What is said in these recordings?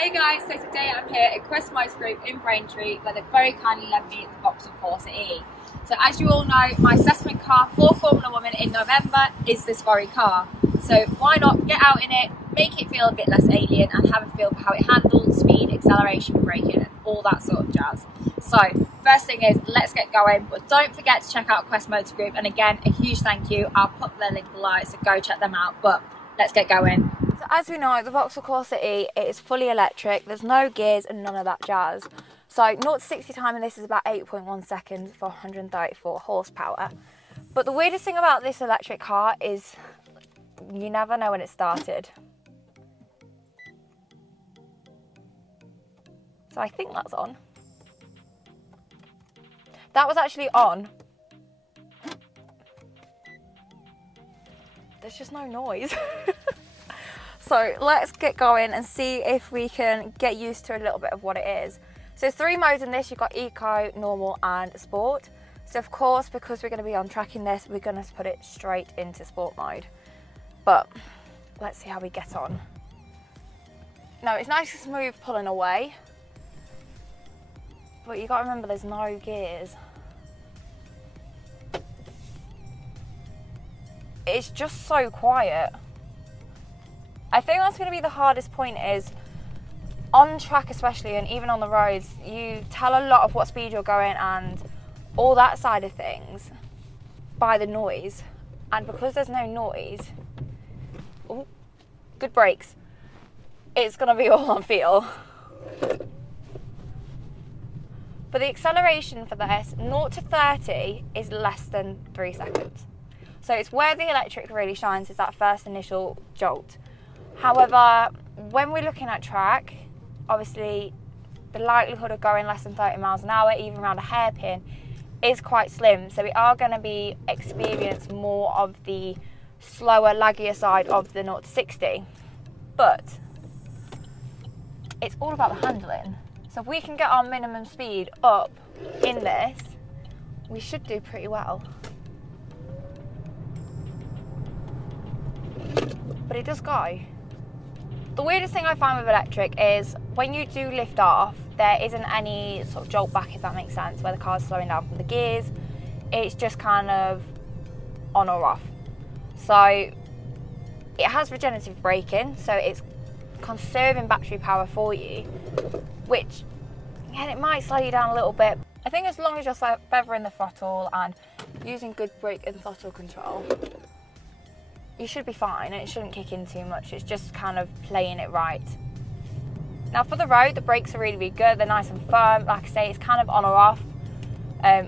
Hey guys, so today I'm here at Quest Motor Group in Braintree where they very kindly lent me the Vauxhall Corsa E. So as you all know, my assessment car for Formula Woman in November is this very car. So why not get out in it, make it feel a bit less alien and have a feel for how it handles, speed, acceleration, braking and all that sort of jazz. So first thing is, let's get going, but don't forget to check out Quest Motor Group, and again a huge thank you. I'll put their link below, so go check them out, but let's get going. So as we know, the Vauxhall Corsa E, it is fully electric, there's no gears and none of that jazz. So 0 to 60 time in this is about 8.1 seconds for 134 horsepower. But the weirdest thing about this electric car is you never know when it started. So I think that's on. That was actually on. There's just no noise. So let's get going and see if we can get used to a little bit of what it is. So there's 3 modes in this. You've got Eco, Normal and Sport. So of course, because we're going to be on tracking this, we're going to put it straight into Sport mode. But let's see how we get on. Now it's nice and smooth pulling away. But you got to remember there's no gears. It's just so quiet. I think that's going to be the hardest point, is on track especially, and even on the roads, you tell a lot of what speed you're going and all that side of things by the noise. And because there's no noise, ooh, good brakes, it's going to be all on feel. But the acceleration for this, 0 to 30 is less than 3 seconds. So it's where the electric really shines, is that first initial jolt. However, when we're looking at track, obviously the likelihood of going less than 30 miles an hour, even around a hairpin, is quite slim. So we are going to be experience more of the slower, laggier side of the 0 to 60. But it's all about the handling. So if we can get our minimum speed up in this, we should do pretty well. But it does go. The weirdest thing I find with electric is when you do lift off, there isn't any sort of jolt back, if that makes sense, where the car's slowing down from the gears. It's just kind of on or off. So it has regenerative braking, so it's conserving battery power for you, which, again, it might slow you down a little bit. I think as long as you're feathering the throttle and using good brake and throttle control, you should be fine, and it shouldn't kick in too much. It's just kind of playing it right. Now for the road, the brakes are really, really good. They're nice and firm. Like I say, it's kind of on or off.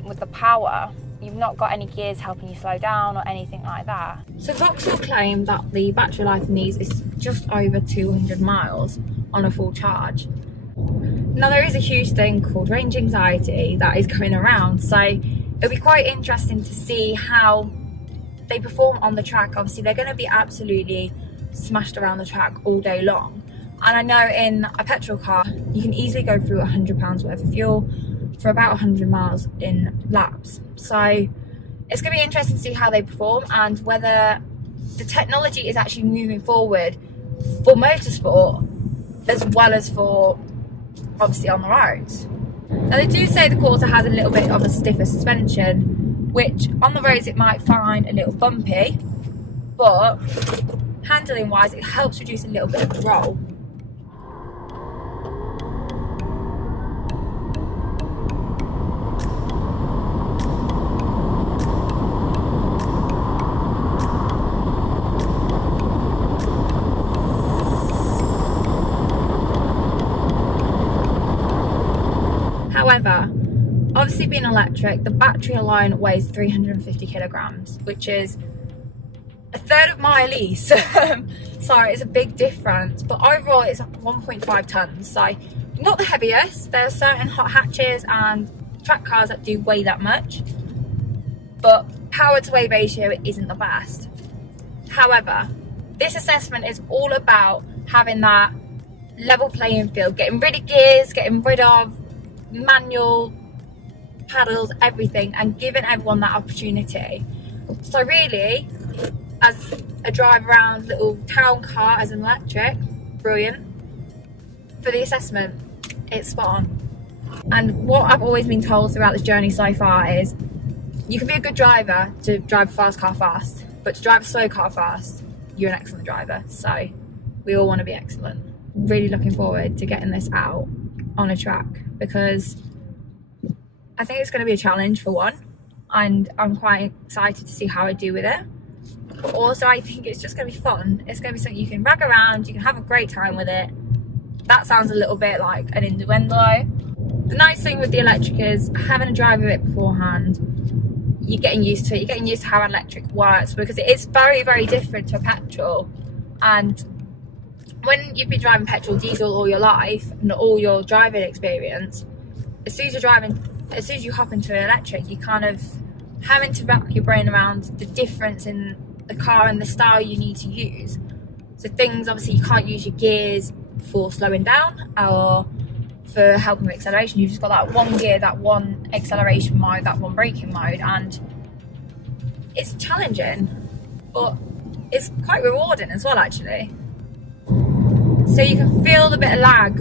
With the power, you've not got any gears helping you slow down or anything like that. So Vauxhall claim that the battery life in these is just over 200 miles on a full charge. Now there is a huge thing called range anxiety that is going around, so it'll be quite interesting to see how they perform on the track. Obviously they're going to be absolutely smashed around the track all day long, and I know in a petrol car you can easily go through £100 worth of fuel for about 100 miles in laps. So it's going to be interesting to see how they perform and whether the technology is actually moving forward for motorsport as well as for obviously on the roads. Now they do say the Corsa has a little bit of a stiffer suspension, which on the roads it might find a little bumpy, but handling wise it helps reduce a little bit of the roll. However, obviously being electric, the battery alone weighs 350 kilograms, which is a third of my lease. So it's a big difference, but overall it's 1.5 tons, so not the heaviest. There are certain hot hatches and track cars that do weigh that much, but power to weight ratio isn't the best. However, this assessment is all about having that level playing field, getting rid of gears, getting rid of manual paddles, everything, and giving everyone that opportunity. So really, as a drive around little town car as an electric, brilliant. for the assessment, it's spot on. And what I've always been told throughout this journey so far is you can be a good driver to drive a fast car fast, but to drive a slow car fast, you're an excellent driver. So we all want to be excellent. Really looking forward to getting this out on a track, because I think it's going to be a challenge for one, and I'm quite excited to see how I do with it. But also I think it's just going to be fun. It's going to be something you can rag around, you can have a great time with it. That sounds a little bit like an innuendo. The nice thing with the electric is having a drive of it beforehand, you're getting used to it, you're getting used to how electric works, because it is very, very different to a petrol. And when you've been driving petrol, diesel all your life and all your driving experience, as soon as you hop into electric, you kind of having to wrap your brain around the difference in the car and the style you need to use. So things, obviously you can't use your gears for slowing down or for helping with acceleration. You've just got that one gear, that one acceleration mode, that one braking mode, and it's challenging, but it's quite rewarding as well actually. So you can feel the bit of lag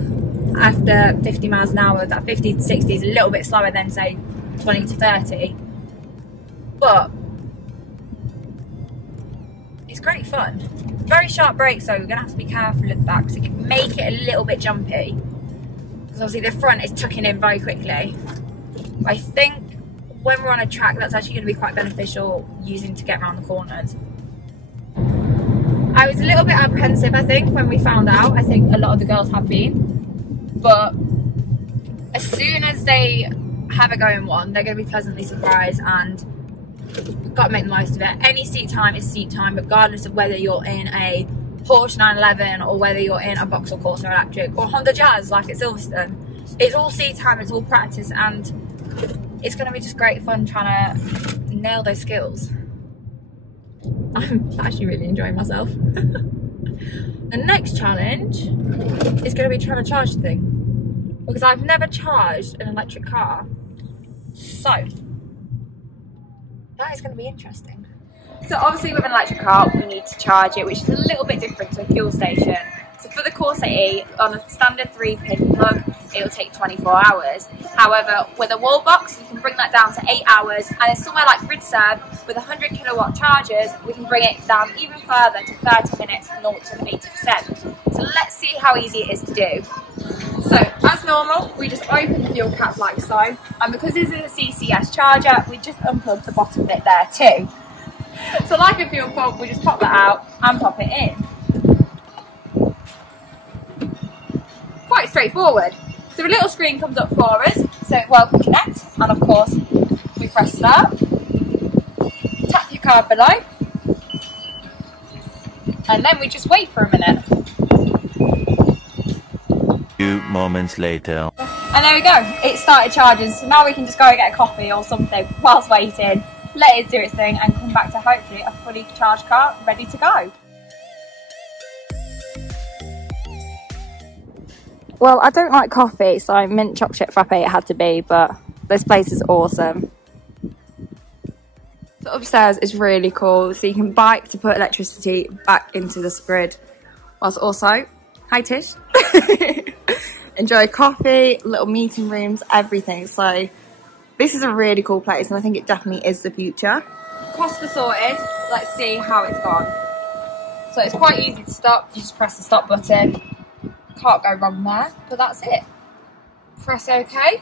after 50 miles an hour. That 50 to 60 is a little bit slower than say 20 to 30, but it's great fun. Very sharp brakes, so we're gonna have to be careful at the back, so you can make it a little bit jumpy, because obviously the front is tucking in very quickly. I think when we're on a track, that's actually going to be quite beneficial using to get around the corners. I was a little bit apprehensive, I think, when we found out. I think a lot of the girls have been, but as soon as they have a go in one, they're going to be pleasantly surprised, and we've got to make the most of it. Any seat time is seat time, regardless of whether you're in a Porsche 911 or whether you're in a Vauxhall Corsa Electric or Honda Jazz like at Silverstone. It's all seat time, it's all practice, and it's going to be just great fun trying to nail those skills. I'm actually really enjoying myself. The next challenge is going to be trying to charge the thing, because I've never charged an electric car, so that is going to be interesting. So obviously with an electric car we need to charge it, which is a little bit different to a fuel station. So for the Corsa E, on a standard 3-pin plug, it will take 24 hours. However, with a wall box, you can bring that down to 8 hours, and it's somewhere like GridServe with 100 kilowatt chargers, we can bring it down even further to 30 minutes, 0 to 80%. So let's see how easy it is to do. So as normal, we just open the fuel cap like so, and because this is a CCS charger, we just unplug the bottom bit there too. So like a fuel pump, we just pop that out and pop it in. Quite straightforward. So a little screen comes up for us, so welcome connect, and of course we press start, tap your card below, and then we just wait for a minute. Few moments later. And there we go, it started charging, so now we can just go and get a coffee or something whilst waiting, let it do its thing, and come back to hopefully a fully charged car ready to go. Well, I don't like coffee, so mint chocolate frappe it had to be, but this place is awesome. So upstairs is really cool, so you can bike to put electricity back into the grid, whilst also, hi Tish, enjoy coffee, little meeting rooms, everything. So this is a really cool place, and I think it definitely is the future. Costa sorted, let's see how it's gone. So it's quite easy to stop, you just press the stop button. Can't go wrong there, but that's it. Press OK,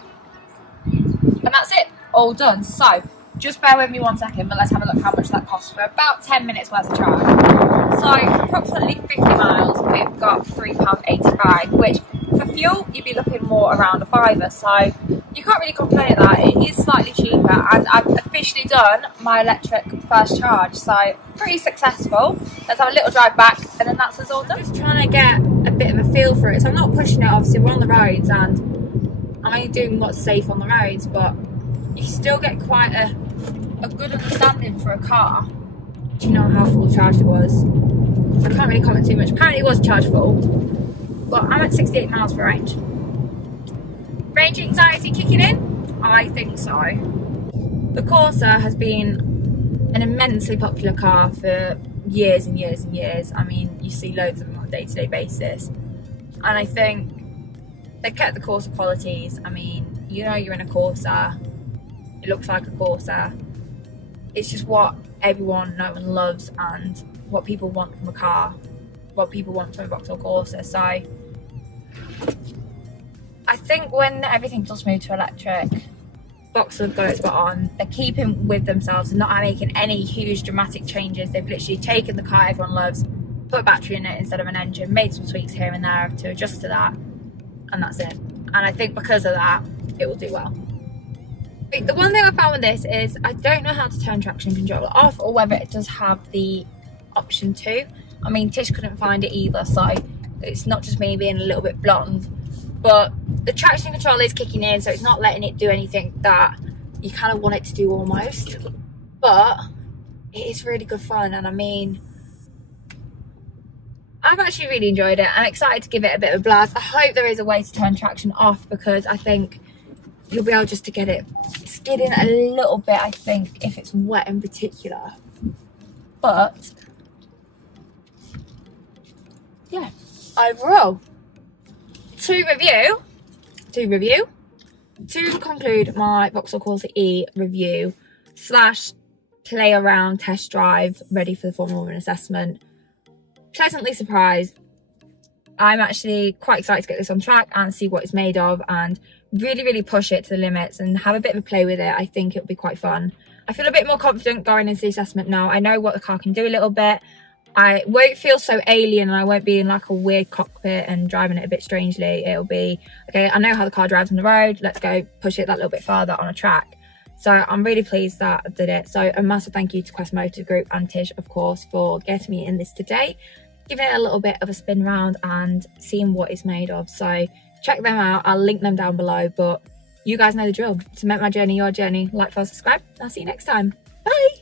and that's it, all done. So just bear with me 1 second, but let's have a look how much that costs for about 10 minutes worth of charge. So for approximately 50 miles, we've got £3.85, which for fuel, you'd be looking more around a £5, so you can't really complain at that. It is slightly cheaper, and I've officially done my electric first charge, so pretty successful. Let's have a little drive back, and then that's us all done. Just trying to get a bit of a feel for it, so I'm not pushing it. Obviously we're on the roads, and I'm only doing what's safe on the roads, but you still get quite a good understanding for a car. Do you know how full charged it was? I can't really comment too much. Apparently it was charged full, but I'm at 68 miles for range. Range anxiety kicking in? I think so. The Corsa has been an immensely popular car for years and years and years. I mean, you see loads of them on a day-to-day basis. And I think They've kept the Corsa qualities. I mean, you know you're in a Corsa. It looks like a Corsa. It's just what everyone knows and loves, and what people want from a car, what people want from a Vauxhall Corsa. So I think when everything does move to electric, Vauxhall have got it spot on. They're keeping with themselves and not making any huge dramatic changes. They've literally taken the car everyone loves, put a battery in it instead of an engine, made some tweaks here and there to adjust to that, and that's it. And I think because of that, it will do well. The one thing I found with this is I don't know how to turn traction control off, or whether it does have the option to. I mean, Tish couldn't find it either, so it's not just me being a little bit blonde, but the traction control is kicking in, so it's not letting it do anything that you kind of want it to do almost, but it is really good fun. And I mean, I've actually really enjoyed it. I'm excited to give it a bit of a blast. I hope there is a way to turn traction off, because I think you'll be able just to get it skidding a little bit, I think, if it's wet in particular. But yeah, overall, to conclude my Vauxhall Corsa E review / play around, test drive, ready for the Formula 1 assessment. Pleasantly surprised. I'm actually quite excited to get this on track and see what it's made of, and really push it to the limits and have a bit of a play with it. I think it'll be quite fun. I feel a bit more confident going into the assessment now. I know what the car can do a little bit. I won't feel so alien, and I won't be in like a weird cockpit and driving it a bit strangely. It'll be, okay, I know how the car drives on the road. Let's go push it that little bit farther on a track. So I'm really pleased that I did it. So a massive thank you to Quest Motor Group and Tish, of course, for getting me in this today, giving it a little bit of a spin round and seeing what it's made of. So check them out. I'll link them down below, but you guys know the drill. To make my journey your journey, like, follow, subscribe. I'll see you next time. Bye.